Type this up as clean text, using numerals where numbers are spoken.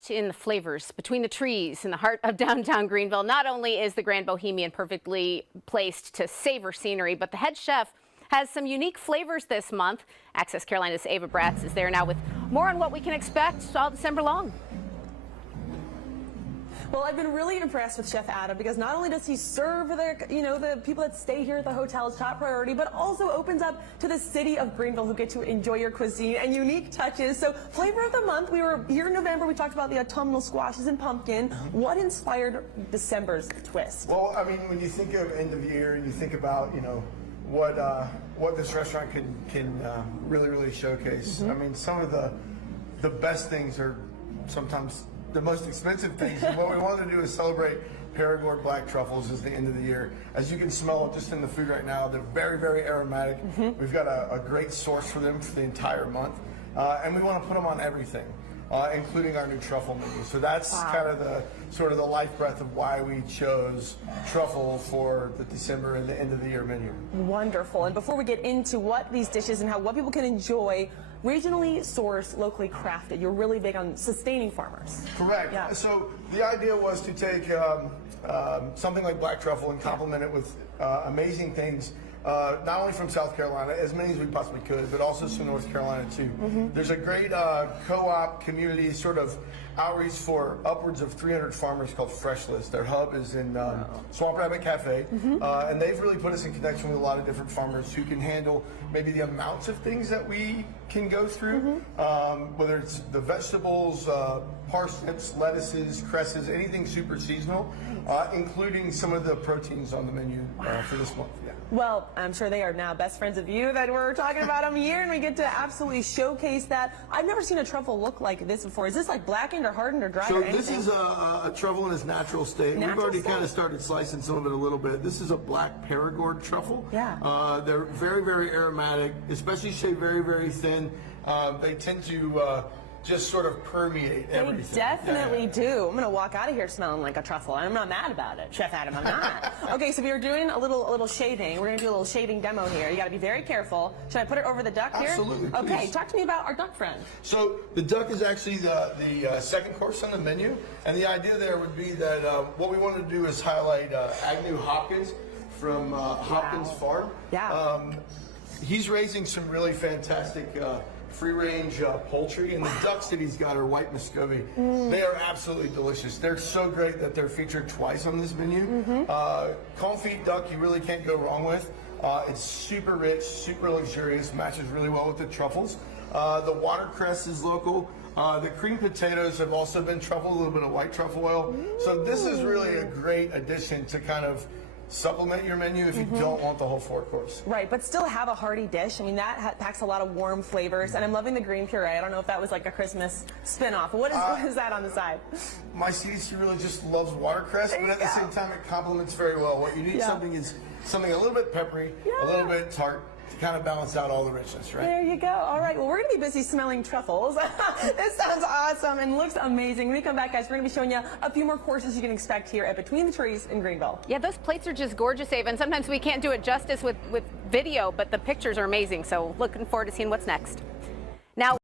In the flavors between the trees in the heart of downtown Greenville. Not only is the Grand Bohemian perfectly placed to savor scenery, but the head chef has some unique flavors this month. Access Carolina's Ava Bratz is there now with more on what we can expect all December long. Well, I've been really impressed with Chef Adam because not only does he serve the people that stay here at the hotel as top priority, but also opens up to the city of Greenville who get to enjoy your cuisine and unique touches. So flavor of the month, we were here in November, we talked about the autumnal squashes and pumpkin. What inspired December's twist? Well, I mean, when you think of end of year and you think about, what this restaurant can really showcase. I mean, some of the best things are sometimes the most expensive things. And what we wanted to do is celebrate Perigord black truffles as the end of the year. As you can smell it just in the food right now, they're very aromatic. We've got a great source for them for the entire month. And we want to put them on everything, including our new truffle menu. So that's kind of the sort of the life breath of why we chose truffle for the December and the end of the year menu. Wonderful. And before we get into what these dishes and what people can enjoy, regionally sourced, locally crafted. You're really big on sustaining farmers. Correct. Yeah. So the idea was to take something like black truffle and complement it with amazing things, not only from South Carolina, as many as we possibly could, but also some North Carolina too. There's a great co-op community sort of outreach for upwards of 300 farmers called Fresh List. Their hub is in Swamp Rabbit Cafe, and they've really put us in connection with a lot of different farmers who can handle maybe the amounts of things that we can go through, whether it's the vegetables, parsnips, lettuces, cresses, anything super seasonal, including some of the proteins on the menu for this month. Yeah. Well, I'm sure they are now best friends of you that we're talking about them here, and we get to absolutely showcase that. I've never seen a truffle look like this before. Is this like blackened or hardened or dried or anything? This is a truffle in its natural state. We've already kind of started slicing some of it a little bit. This is a black Perigord truffle. Yeah. They're very aromatic, especially shaved very thin. They tend to just sort of permeate everything. They definitely do. I'm going to walk out of here smelling like a truffle, and I'm not mad about it, Chef Adam. I'm not. Okay, so we were doing a little shaving. We're going to do a little shaving demo here. You got to be very careful. Should I put it over the duck here? Absolutely. Okay, please. talk to me about our duck friend. So the duck is actually the second course on the menu, and the idea there would be that what we wanted to do is highlight Agnew Hopkins from Hopkins Farm. Yeah. He's raising some really fantastic free-range poultry, and the ducks that he's got are white Muscovy. They are absolutely delicious. They're so great that they're featured twice on this menu. Confit duck you really can't go wrong with. It's super rich, super luxurious, matches really well with the truffles. The watercress is local. The cream potatoes have also been truffled, a little bit of white truffle oil. So this is really a great addition to kind of supplement your menu if you don't want the whole 4-course. Right, but still have a hearty dish. I mean, that packs a lot of warm flavors, and I'm loving the green puree. I don't know if that was like a Christmas spin-off. What is that on the side? My CDC really just loves watercress, but at the same time, it complements very well. What you need something a little bit peppery, a little bit tart, to kind of balance out all the richness, right? There you go. All right, well, we're going to be busy smelling truffles. This sounds awesome and looks amazing. When we come back, guys, we're going to be showing you a few more courses you can expect here at Between the Trees in Greenville. Yeah, those plates are just gorgeous, Ava, and sometimes we can't do it justice with video, but the pictures are amazing, so looking forward to seeing what's next. Now.